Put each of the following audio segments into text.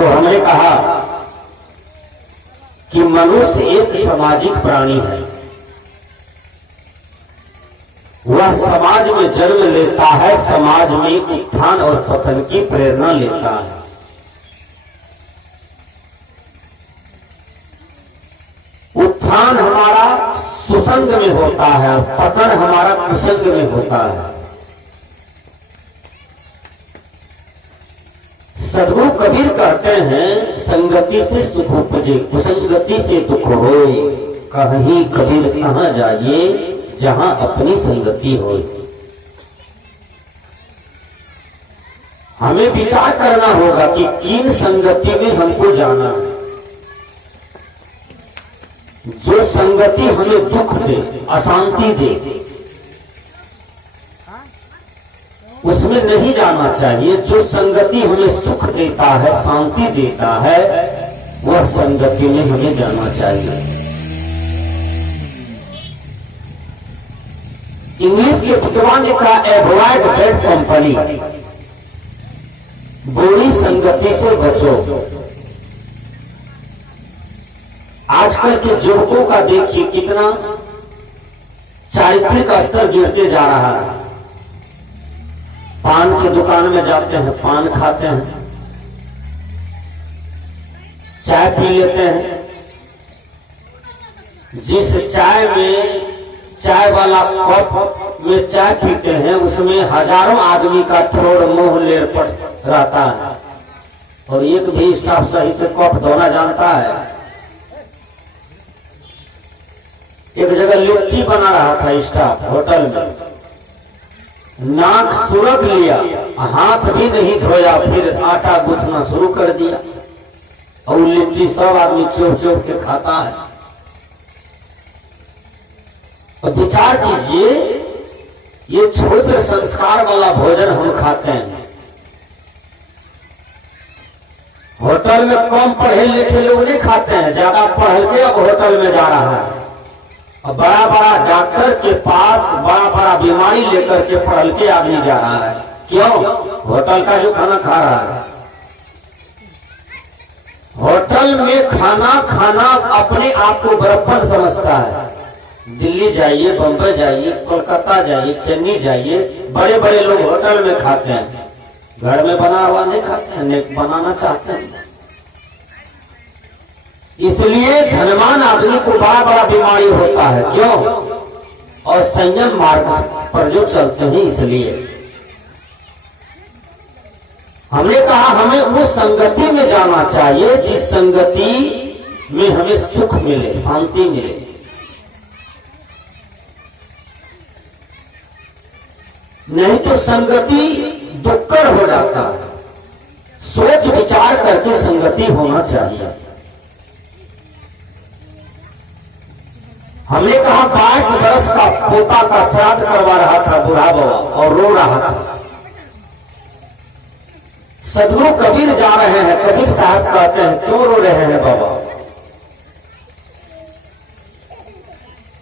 तो हमने कहा कि मनुष्य एक सामाजिक प्राणी है। वह समाज में जन्म लेता है, समाज में उत्थान और पतन की प्रेरणा लेता है। उत्थान हमारा सुसंग में होता है, पतन हमारा कुसंग में होता है। सद्गुरु कबीर कहते हैं, संगति से सुख उपजे, कुसंगति से दुख होए। कहीं कबीर कहाँ जाइए जहां अपनी संगति हो। हमें विचार करना होगा कि किन संगति में हमको जाना है। जो संगति हमें दुख दे, अशांति दे, उसमें नहीं जाना चाहिए। जो संगति हमें सुख देता है, शांति देता है, वह संगति में हमें जाना चाहिए। इंग्लिश के विद्वान ने कहा, एवॉइड बैड कंपनी, बुरी संगति से बचो। आजकल के युवकों का देखिए कितना चारित्रिक स्तर गिरते जा रहा है। पान की दुकान में जाते हैं, पान खाते हैं, चाय पी लेते हैं। जिस चाय में चाय वाला कप में चाय पीते हैं, उसमें हजारों आदमी का थोड़ मोह लेरपट रहता है, और एक भी स्टाफ सही से कप धोना जानता है। एक जगह लिट्टी बना रहा था स्टाफ होटल में, नाक सुरख लिया, हाथ भी नहीं धोया, फिर आटा गूंथना शुरू कर दिया, और लिट्टी सब आदमी चोप चोप के खाता है। और विचार कीजिए, ये क्षुद्र संस्कार वाला भोजन हम खाते हैं। होटल में कम पढ़े लिखे लोग नहीं खाते हैं, ज्यादा पढ़ के अब होटल में जा रहा है। और बड़ा बड़ा डॉक्टर के पास बड़ा बड़ा बीमारी लेकर के पढ़ के आदमी जा रहा है। क्यों? होटल का जो खाना खा रहा है। होटल में खाना खाना अपने आप को बड़प्पन समझता है। दिल्ली जाइए, बंबई जाइए, कोलकाता जाइए, चेन्नई जाइए, बड़े बड़े लोग होटल में खाते हैं, घर में बना हुआ नहीं खाते हैं, बनाना चाहते हैं। इसलिए धनवान आदमी को बड़ा बड़ा बीमारी होता है। क्यों? और संयम मार्ग पर जो चलते हैं, इसलिए हमने कहा हमें उस संगति में जाना चाहिए जिस संगति में हमें सुख मिले, शांति मिले। नहीं तो संगति दुक्कड़ हो जाता है। सोच विचार करके संगति होना चाहिए। हमने कहा 22 वर्ष का पोता का श्राद्ध करवा रहा था बूढ़ा बाबा, और रो रहा था। सद्गुरु कबीर जा रहे हैं, कबीर साहब कहते हैं, क्यों रो रहे हैं बाबा?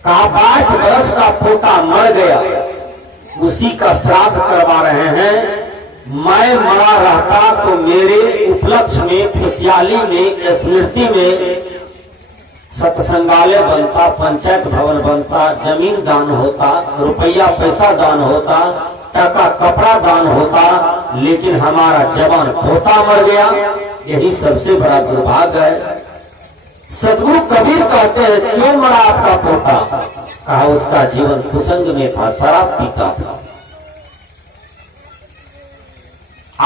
कहा 22 वर्ष का पोता मर गया, उसी का श्राद्ध करवा रहे हैं। मैं मरा रहता तो मेरे उपलक्ष्य में, खुशहाली में, स्मृति में सत्संगालय बनता, पंचायत भवन बनता, जमीन दान होता, रुपया पैसा दान होता, टका कपड़ा दान होता, लेकिन हमारा जवान पोता मर गया। यही सबसे बड़ा दुर्भाग्य है। सद्गुरु कबीर कहते हैं, क्यों मरा आपका पोता? कहा उसका जीवन कुसंग में था, शराब पीता था।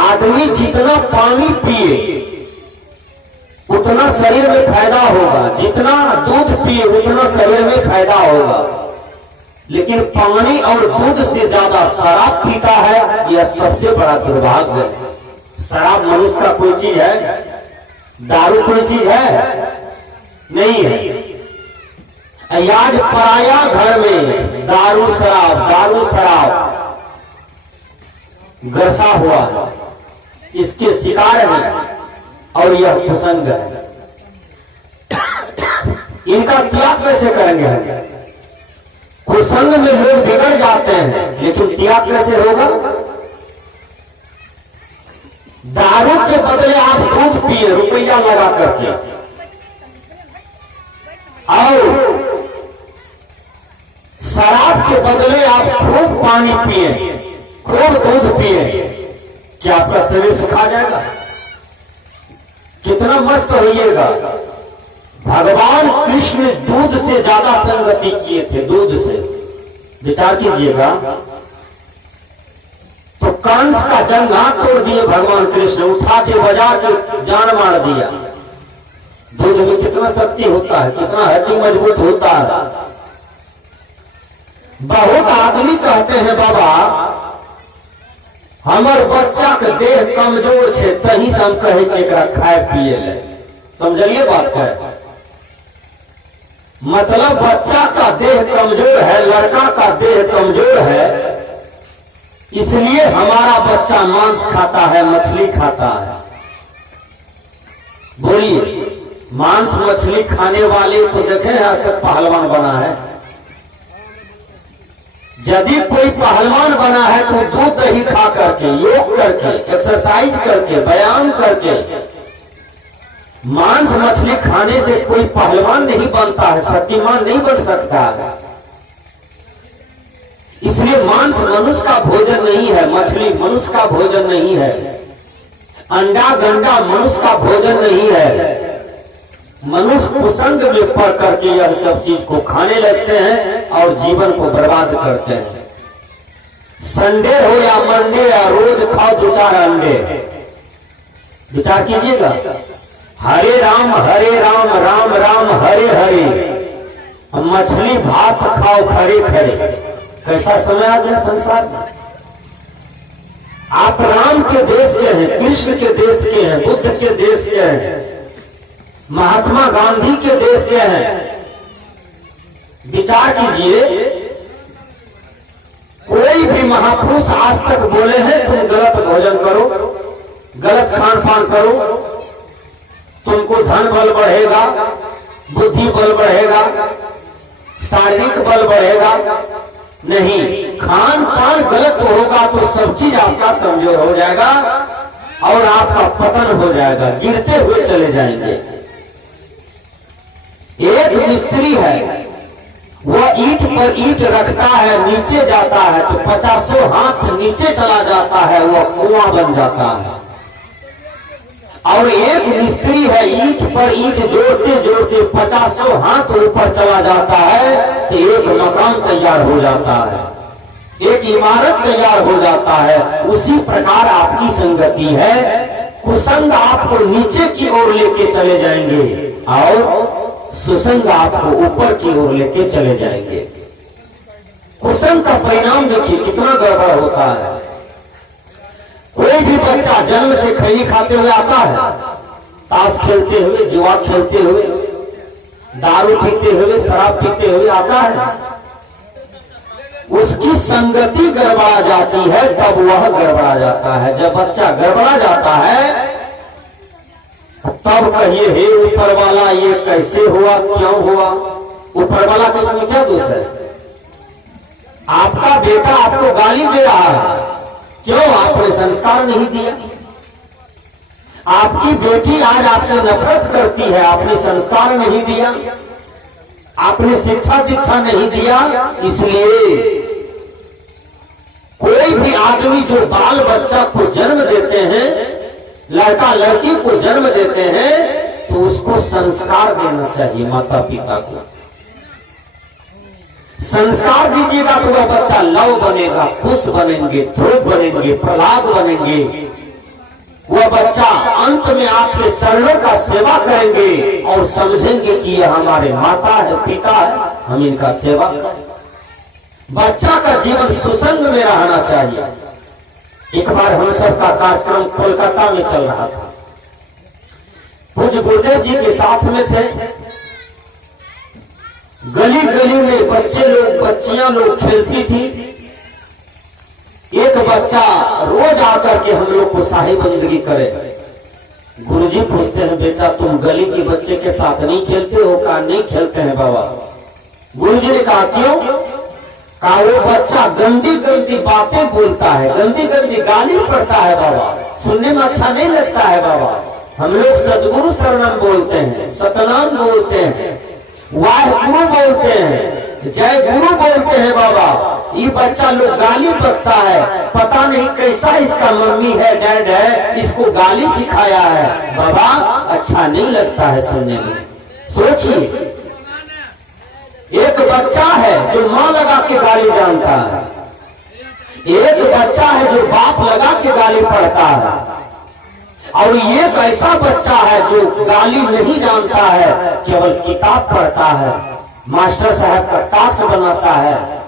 आदमी जितना पानी पिए उतना शरीर में फायदा होगा, जितना दूध पिए उतना शरीर में फायदा होगा। लेकिन पानी और दूध से ज्यादा शराब पीता है, यह सबसे बड़ा दुर्भाग्य है। शराब मनुष्य का कोई चीज है? दारू कोई चीज है? नहीं है। आज पराया घर में दारू शराब ग्रसा हुआ है, इसके शिकार है, और यह कुसंग है। इनका त्याग कैसे करेंगे? कुसंग में लोग बिगड़ जाते हैं, लेकिन त्याग कैसे होगा? दारू के बदले आप दूध पिए, तकिया लगा करके, और शराब के बदले आप खूब पानी पिए, खूब दूध पिए, क्या आपका शरीर सुखा जाएगा? कितना मस्त होइएगा। भगवान कृष्ण दूध से ज्यादा संगति किए थे, दूध से। विचार कीजिएगा, तो कंस का जंघा तोड़ दिए भगवान कृष्ण, उठा के बजा के जान मार दिया। दूध में कितना शक्ति होता है, कितना हड्डी मजबूत होता है। बहुत आदमी कहते हैं बाबा हमर बच्चा के देह कमजोर है, तही से हम कहे छे एकरा खाए पिए ले। समझलिए बात है, मतलब बच्चा का देह कमजोर है, लड़का का देह कमजोर है, इसलिए हमारा बच्चा मांस खाता है, मछली खाता है। बोलिए, मांस मछली खाने वाले को देखे हैं आज तक पहलवान बना है? यदि कोई पहलवान बना है तो दूध दही खा करके, योग करके, एक्सरसाइज करके, व्यायाम करके। मांस मछली खाने से कोई पहलवान नहीं बनता है, शक्तिमान नहीं बन सकता है। इसलिए मांस मनुष्य का भोजन नहीं है, मछली मनुष्य का भोजन नहीं है, अंडा गंडा मनुष्य का भोजन नहीं है। मनुष्य कुसंग में पड़ करके यह सब चीज को खाने लगते हैं और जीवन को बर्बाद करते हैं। संडे हो या मंडे या रोज खाओ 2-4 अंडे। विचार कीजिएगा, हरे राम राम राम हरे हरे, मछली भात खाओ खरे खरे। कैसा समय आ गया संसार में। आप राम के देश के हैं, कृष्ण के देश के हैं, बुद्ध के देश के हैं, महात्मा गांधी के देश के हैं। विचार कीजिए, कोई भी महापुरुष आज तक बोले हैं तुम गलत भोजन करो, गलत खान पान करो, तुमको धन बल बढ़ेगा, बुद्धि बल बढ़ेगा, शारीरिक बल बढ़ेगा? नहीं, खान पान गलत होगा तो सब चीज आपका कमजोर हो जाएगा और आपका पतन हो जाएगा, गिरते हुए चले जाएंगे। एक मिस्त्री है, वह ईंट पर ईंट रखता है, नीचे जाता है तो 50 हाथ नीचे चला जाता है, वह कुआं बन जाता है। और एक मिस्त्री है, ईंट पर ईंट जोड़ते जोड़ते 50 हाथ ऊपर चला जाता है तो एक मकान तैयार हो जाता है, एक इमारत तैयार हो जाता है। उसी प्रकार आपकी संगति है, कुसंग आपको नीचे की ओर लेके चले जाएंगे और सुसंग आपको ऊपर की ओर लेके चले जाएंगे। कुसंग का परिणाम देखिए कितना गड़बड़ होता है। कोई भी बच्चा जन्म से खैनी खाते हुए आता है, ताश खेलते हुए, जुआ खेलते हुए, दारू पीते हुए, शराब पीते हुए आता है। उसकी संगति गड़बड़ा जाती है, तब वह गड़बड़ा जाता है। जब बच्चा गड़बड़ा जाता है तब कहिए हे ऊपर वाला ये कैसे हुआ, क्यों हुआ? ऊपर वाला का इसमें क्या दोष है? आपका बेटा आपको गाली दे रहा है, क्यों? आपने संस्कार नहीं दिया। आपकी बेटी आज आपसे नफरत करती है, आपने संस्कार नहीं दिया, आपने शिक्षा दीक्षा नहीं दिया। इसलिए कोई भी आदमी जो बाल बच्चा को जन्म देते हैं, लड़का लड़की को जन्म देते हैं, तो उसको संस्कार देना चाहिए। माता पिता को संस्कार दीजिएगा तो वह बच्चा लव बनेगा, कुश बनेंगे, ध्रुव बनेंगे, प्रहलाद बनेंगे। वह बच्चा अंत में आपके चरणों का सेवा करेंगे और समझेंगे कि यह हमारे माता है, पिता है, हम इनका सेवा करें। बच्चा का जीवन सुसंग में रहना चाहिए। एक बार हम सबका कार्यक्रम कोलकाता में चल रहा था, पूज्य गुरुदेव जी के साथ में थे। गली गली में बच्चे लोग, बच्चियां लोग खेलती थी। एक बच्चा रोज आकर के हम लोग को साहिबंदगी करे। गुरुजी पूछते हैं, बेटा तुम गली के बच्चे के साथ नहीं खेलते हो? कहा नहीं खेलते हैं बाबा। गुरुजी ने कहा क्यों? कहा वो बच्चा गंदी गंदी बातें बोलता है, गंदी गंदी गाली पड़ता है बाबा, सुनने में अच्छा नहीं लगता है बाबा। हम लोग सदगुरु शरणम बोलते हैं, सतनाम बोलते हैं, वाहिगुरु बोलते हैं, जय गुरु बोलते हैं। बाबा ये बच्चा लोग गाली बकता है, पता नहीं कैसा इसका मम्मी है डैड है, इसको गाली सिखाया है। बाबा अच्छा नहीं लगता है सुनने में। सोचिए एक बच्चा है जो माँ लगा के गाली जानता है, एक बच्चा है जो बाप लगा के गाली पढ़ता है, और एक ऐसा बच्चा है जो गाली नहीं जानता है, केवल किताब पढ़ता है, मास्टर साहब का टास्क बनाता है,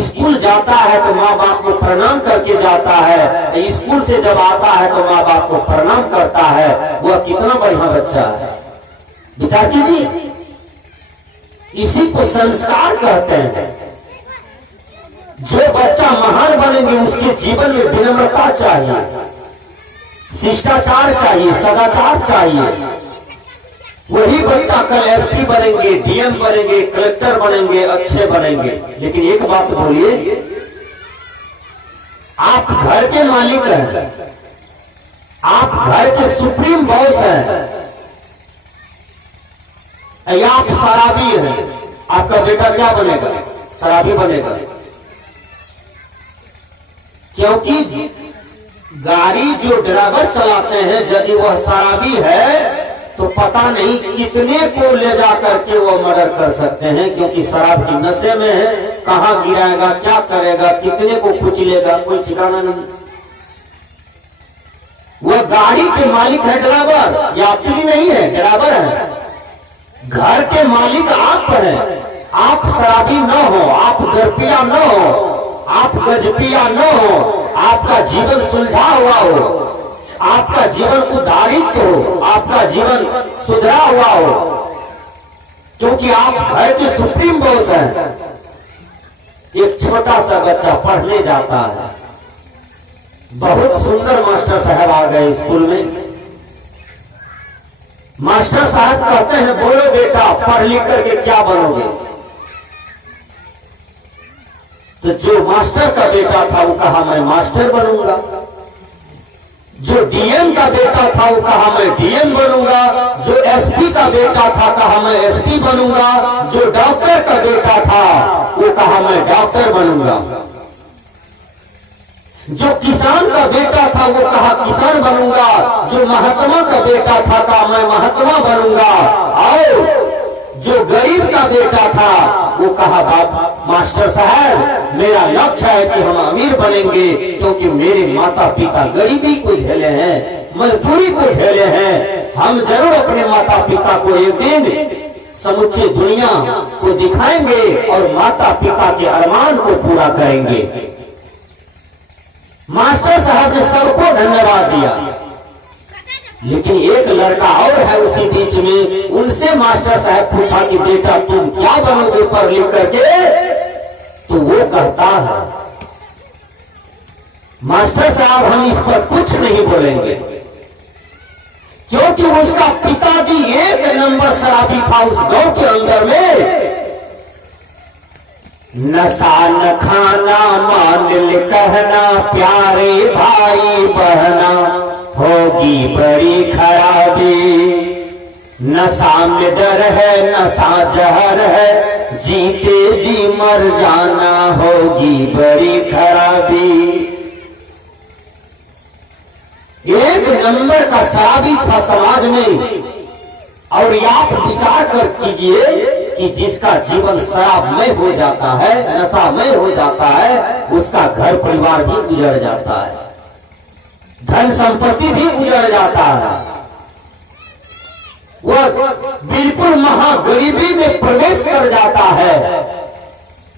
स्कूल जाता है तो माँ बाप को प्रणाम करके जाता है, स्कूल से जब आता है तो माँ बाप को प्रणाम करता है। वह कितना बढ़िया बच्चा है विद्यार्थी जी। इसी को संस्कार कहते हैं। जो बच्चा महान बनेंगे उसके जीवन में विनम्रता चाहिए, शिष्टाचार चाहिए, सदाचार चाहिए। वही बच्चा कल एसपी बनेंगे, डीएम बनेंगे, कलेक्टर बनेंगे, अच्छे बनेंगे। लेकिन एक बात बोलिए, आप घर के मालिक हैं, आप घर के सुप्रीम बॉस हैं, या आप शराबी हैं, आपका बेटा क्या बनेगा? शराबी बनेगा। क्योंकि गाड़ी जो ड्राइवर चलाते हैं यदि वह शराबी है तो पता नहीं कितने को ले जा करके वो मर्डर कर सकते हैं, क्योंकि शराब की नशे में है। कहाँ गिराएगा, क्या करेगा, कितने को कुचलेगा, कोई ठिकाना नहीं। वह गाड़ी के मालिक है ड्राइवर, यात्री नहीं है, ड्राइवर है। घर के मालिक आप हैं। आप शराबी न हो, आप दरपिया न हो, आप गजपिया न हो, आपका जीवन सुलझा हुआ हो, आपका जीवन उद्धारित हो, आपका जीवन सुधरा हुआ हो, क्योंकि आप घर के सुप्रीम बॉस हैं। एक छोटा सा बच्चा पढ़ने जाता है, बहुत सुंदर मास्टर साहब आ गए स्कूल में। मास्टर साहब कहते हैं बोलो बेटा पढ़ लिख करके क्या बनोगे? तो जो मास्टर का बेटा था वो कहा मैं मास्टर बनूंगा, जो डीएम का बेटा था वो कहा मैं डीएम बनूंगा, जो एसपी का बेटा था कहा मैं एसपी बनूंगा, जो डॉक्टर का बेटा था वो कहा मैं डॉक्टर बनूंगा, जो किसान का बेटा था वो कहा किसान बनूंगा, जो महात्मा का बेटा था कहा मैं महात्मा बनूंगा, और जो गरीब का बेटा था वो कहा बाप मास्टर साहब मेरा लक्ष्य है कि हम अमीर बनेंगे, क्योंकि मेरे माता पिता गरीबी को झेले हैं, मजदूरी को झेले हैं। हम जरूर अपने माता पिता को एक दिन समुचे दुनिया को दिखाएंगे और माता पिता के अरमान को पूरा करेंगे। मास्टर साहब ने सबको धन्यवाद दिया, लेकिन एक लड़का और है उसी बीच में, उनसे मास्टर साहब पूछा कि बेटा तुम क्या बनोगे पढ़ लिख करके? तो वो कहता है मास्टर साहब हम इस पर कुछ नहीं बोलेंगे, क्योंकि उसका पिताजी एक नंबर शराबी था उस गांव के अंदर में। नशा न खाना मान ले कहना, प्यारे भाई बहना होगी बड़ी खराबी। नशा में डर है, नशा जहर है, जीते जी मर जाना होगी बड़ी खराबी। एक नंबर का शराबी था समाज में। और आप विचार कर कीजिए कि जिसका जीवन शराबमय हो जाता है, नशामय हो जाता है, उसका घर परिवार भी उजड़ जाता है, धन संपत्ति भी उजड़ जाता है, वह बिल्कुल महागरीबी में प्रवेश कर जाता है।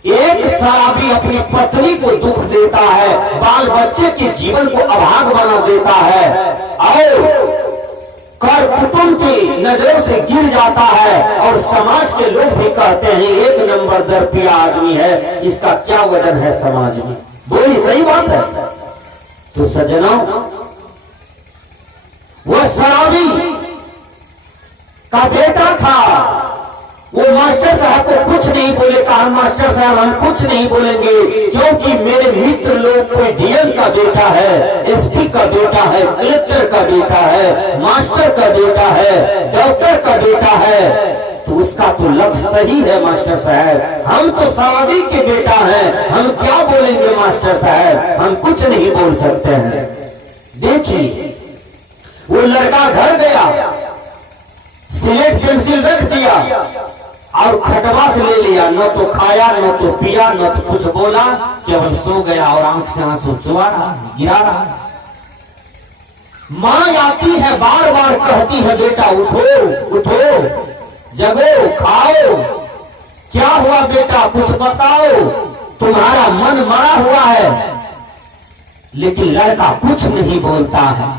एक शराबी अपनी पत्नी को दुख देता है, बाल बच्चे के जीवन को अभाग बना देता है, और कर कुटुंब की नजरों से गिर जाता है, और समाज के लोग भी कहते हैं एक नंबर दरपिया आदमी है, इसका क्या वजन है समाज में। बोली सही बात है। तो सज्जनों, वह शराबी का बेटा था, वो मास्टर साहब को कुछ नहीं बोले, कहा कहा मास्टर साहब हम कुछ नहीं बोलेंगे, क्योंकि मेरे मित्र लोग कोई डीएम का बेटा है, एसपी का बेटा है, कलेक्टर का बेटा है, मास्टर का बेटा है, डॉक्टर का बेटा है, तो उसका तो लक्ष्य सही है मास्टर साहब। हम तो सवादी के बेटा हैं, हम क्या बोलेंगे मास्टर साहब, हम कुछ नहीं बोल सकते हैं। देखिए वो लड़का घर गया, स्लेट पेंसिल रख दिया और खटवास ले लिया, न तो खाया न तो पिया न तो कुछ बोला, केवल सो गया और आंख से आंसू चुआ रहा, गिरा रहा। मां आती है बार बार कहती है बेटा उठो उठो, जगो, खाओ, क्या हुआ बेटा कुछ बताओ, तुम्हारा मन मरा हुआ है। लेकिन लड़का कुछ नहीं बोलता है,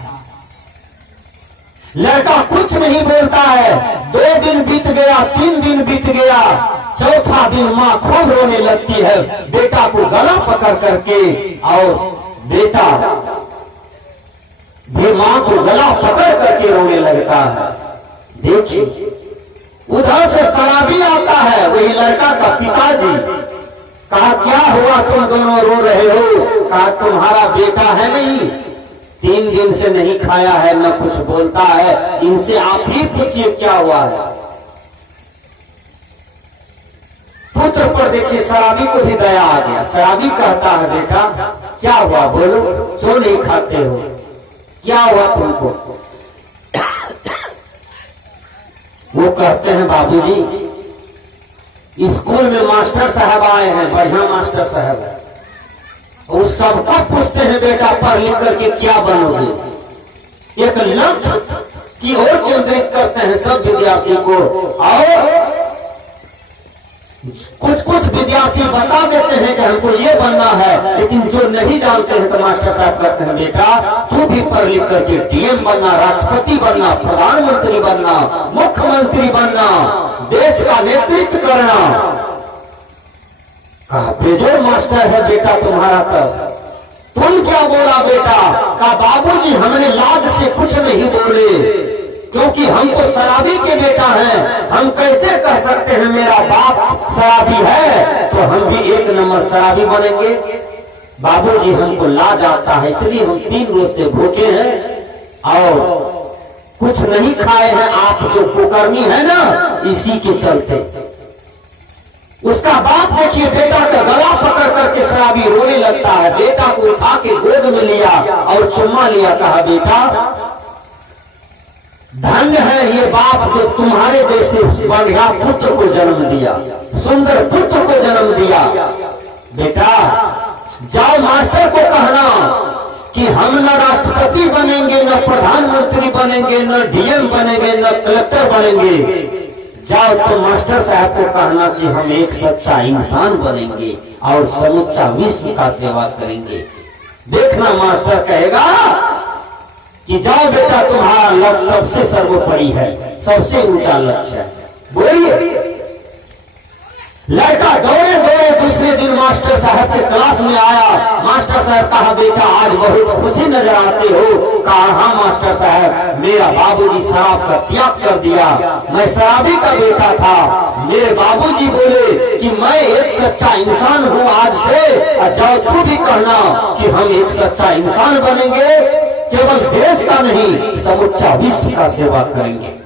लड़का कुछ नहीं बोलता है। 2 दिन बीत गया, 3 दिन बीत गया, चौथा दिन मां खूब रोने लगती है, बेटा को गला पकड़ करके, और बेटा भी मां को गला पकड़ करके रोने लगता है। देखिए उधर से शराबी आता है, वही लड़का का पिताजी। कहा क्या हुआ तुम दोनों रो रहे हो? कहा तुम्हारा बेटा है नहीं, 3 दिन से नहीं खाया है, न कुछ बोलता है, इनसे आप ही पूछिए क्या हुआ है। पुत्र पर देखिए शराबी को भी दया आ गया। शराबी कहता है बेटा क्या हुआ बोलो, क्यों नहीं खाते हो, क्या हुआ तुमको? वो कहते हैं बाबूजी स्कूल में मास्टर साहब आए हैं, बढ़िया मास्टर साहब है, वो सबको पूछते हैं बेटा पढ़ लिख करके क्या बनोगे। एक लक्ष्य की ओर केंद्रित करते हैं सब विद्यार्थी को, और कुछ विद्यार्थी बता देते हैं कि हमको ये बनना है, लेकिन जो नहीं जानते हैं तो मास्टर साहब कहते हैं बेटा तू भी पढ़ लिख करके डीएम बनना, राष्ट्रपति बनना, प्रधानमंत्री बनना, मुख्यमंत्री बनना, देश का नेतृत्व करना। कहा बेजोड़ मास्टर है बेटा तुम्हारा, तब तुम क्या बोला बेटा? कहा बाबूजी हमने लाज से कुछ नहीं बोले, क्योंकि हम तो शराबी के बेटा हैं, हम कैसे कह सकते हैं मेरा बाप शराबी है तो हम भी 1 नंबर शराबी बनेंगे। बाबूजी हमको लाज आता है, इसलिए हम 3 रोज से भूखे हैं और कुछ नहीं खाए हैं, आप जो कुकर्मी है ना इसी के चलते। उसका बाप देखिए बेटा का गला पकड़ करके शराबी रोने लगता है, बेटा को उठा के गोद में लिया और चुम्मा लिया, कहा बेटा धन्य है ये बाप जो तुम्हारे जैसे बढ़िया पुत्र को जन्म दिया, सुंदर पुत्र को जन्म दिया। बेटा जाओ मास्टर को कहना कि हम न राष्ट्रपति बनेंगे, न प्रधानमंत्री बनेंगे, न डीएम बनेंगे, न कलेक्टर बनेंगे, जाओ तो मास्टर साहब को कहना कि हम एक सच्चा इंसान बनेंगे और समूचा विश्व का सेवा करेंगे। देखना मास्टर कहेगा कि जाओ बेटा तुम्हारा लक्ष्य सबसे सर्वोपरि है, सबसे ऊंचा लक्ष्य है, बोलिए। लड़का दौड़े दौड़े दूसरे दिन मास्टर साहब के क्लास में आया। मास्टर साहब कहा बेटा आज बहुत खुशी नजर आते हो। कहा हाँ मास्टर साहब मेरा बाबूजी शराब का त्याग कर दिया, मैं शराबी का बेटा था, मेरे बाबूजी बोले कि मैं एक सच्चा इंसान हूँ आज से, और जाओ तू भी कहना कि हम एक सच्चा इंसान बनेंगे, केवल देश का नहीं समूचा विश्व का सेवा करेंगे।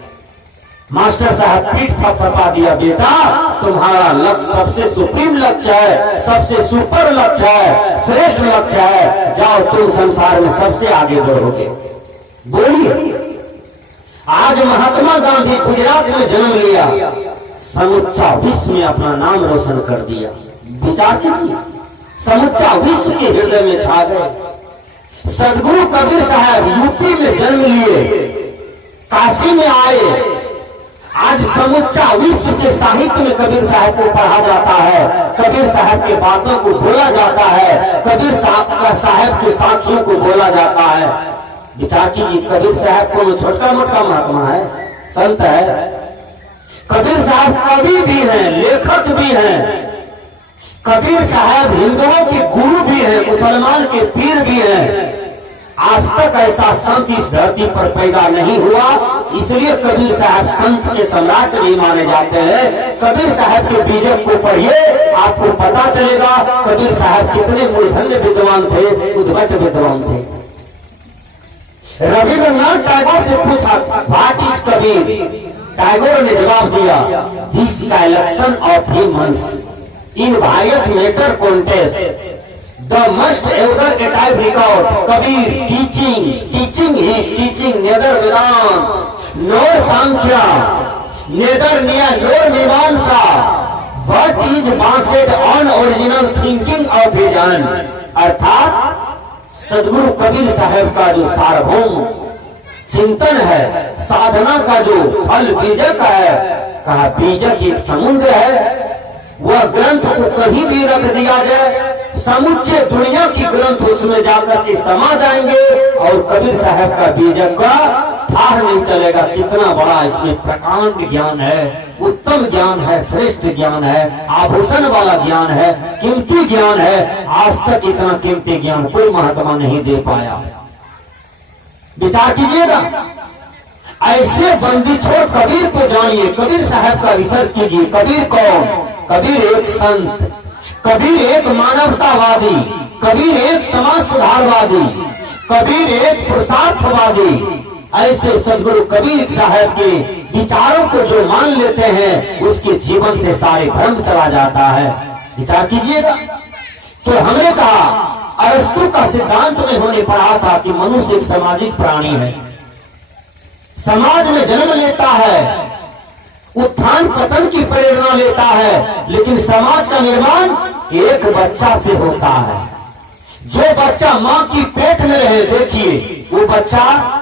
मास्टर साहब पीठ थपथपा दिया, बेटा तुम्हारा लक्ष्य सबसे सुप्रीम लक्ष्य है, सबसे सुपर लक्ष्य है, श्रेष्ठ लक्ष्य है, जाओ तुम संसार में सबसे आगे बढ़ोगे। बोलिए। आज महात्मा गांधी गुजरात में जन्म लिया, समूचा विश्व में अपना नाम रोशन कर दिया। विचार कीजिए, समूचा विश्व के हृदय में छा गए। सदगुरु कबीर साहब यूपी में जन्म लिए, काशी में आए। आज समूचा विश्व के साहित्य में कबीर साहब को पढ़ा जाता है, कबीर साहब के बातों को बोला जाता है, कबीर साहब के साथियों को बोला जाता है। विचार कीजिए, कबीर साहब को छोटा मोटा महात्मा है, संत है। कबीर साहब कवि भी हैं, लेखक भी हैं। कबीर साहब हिंदुओं के गुरु भी हैं, मुसलमान के पीर भी हैं। आज तक ऐसा संत इस धरती पर पैदा नहीं हुआ इसलिए कबीर साहब संत के सम्राट नहीं माने जाते हैं। कबीर साहब के बीजक को पढ़िए, आपको पता चलेगा कबीर साहब कितने मूर्धन्य विद्वान थे, उद्भट विद्वान थे। रविन्द्रनाथ टैगोर से पूछा व्हाट इज कबीर? टैगोर ने जवाब दिया this collection of humans in various matter contest the must ever A type record Kabir teaching nether Vedanta NOR Sankhya nether निया नोर मीमांसा but is बासेड on original thinking of vision. अर्थात सदगुरु कबीर साहब का जो सार्वभौम चिंतन है, साधना का जो फल बीजक है, कहा बीजक एक समुद्र है, वह ग्रंथ को कहीं भी रख दिया जाए समुच्चय दुनिया की ग्रंथ उसमें जाकर के समा जाएंगे और कबीर साहब का बीजक का था नहीं चलेगा। कितना बड़ा इसमें प्रकांड ज्ञान है, उत्तम ज्ञान है, श्रेष्ठ ज्ञान है, आभूषण वाला ज्ञान है, कीमती ज्ञान है। आज तक इतना कीमती ज्ञान कोई महात्मा नहीं दे पाया। विचार कीजिएगा, ऐसे बंदी छोड़ कबीर को जानिए, कबीर साहब का रिसर्च कीजिए। कबीर कौन? कबीर एक संत, कबीर एक मानवतावादी, कबीर एक समाज सुधारवादी, कबीर एक पुरुषार्थवादी। ऐसे सदगुरु कबीर साहब के विचारों को जो मान लेते हैं उसके जीवन से सारे भ्रम चला जाता है। विचार कीजिएगा। तो हमने कहा अरस्तु का सिद्धांत में होने पढ़ा था कि मनुष्य एक सामाजिक प्राणी है, समाज में जन्म लेता है, उत्थान पतन की प्रेरणा लेता है, लेकिन समाज का निर्माण एक बच्चा से होता है। जो बच्चा मां की पेट में रहे, देखिए वो बच्चा,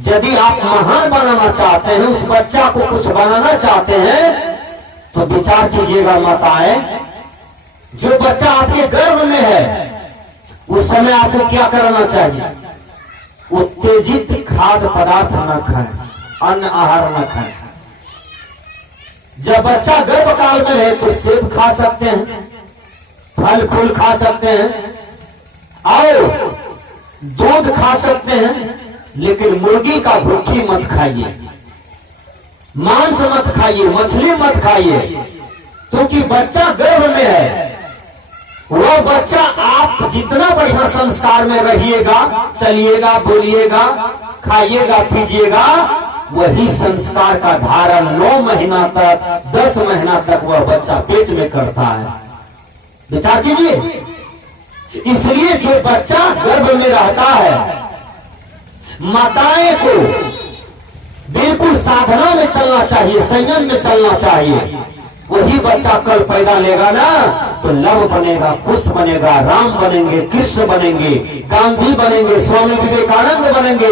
यदि आप महान बनाना चाहते हैं, उस बच्चा को कुछ बनाना चाहते हैं, तो विचार कीजिएगा माताएं, जो बच्चा आपके गर्भ में है उस समय आपको क्या करना चाहिए? उत्तेजित खाद्य पदार्थ न खाएं, अन्न आहार न खाएं। जब बच्चा गर्भ काल में है तो सेब खा सकते हैं, फल फूल खा सकते हैं और दूध खा सकते हैं, लेकिन मुर्गी का भूखी मत खाइए, मांस मत खाइए, मछली मत खाइए, क्योंकि बच्चा गर्भ में है। वो बच्चा आप जितना बढ़िया संस्कार में रहिएगा, चलिएगा, बोलिएगा, खाइएगा, पीजिएगा, वही संस्कार का धारण 9 महीना तक, 10 महीना तक वह बच्चा पेट में करता है। विचार कीजिए। इसलिए जो बच्चा गर्भ में रहता है, माताएं को बिल्कुल साधना में चलना चाहिए, संयम में चलना चाहिए। वही बच्चा कल पैदा लेगा ना तो लव बनेगा, कुश बनेगा, राम बनेंगे, कृष्ण बनेंगे, गांधी बनेंगे, स्वामी विवेकानंद बनेंगे,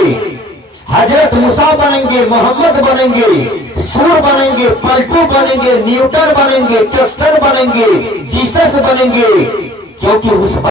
हजरत मूसा बनेंगे, मोहम्मद बनेंगे, सूर बनेंगे, पलटू बनेंगे, न्यूटन बनेंगे, कैस्टर बनेंगे, जीसस बनेंगे, क्योंकि उस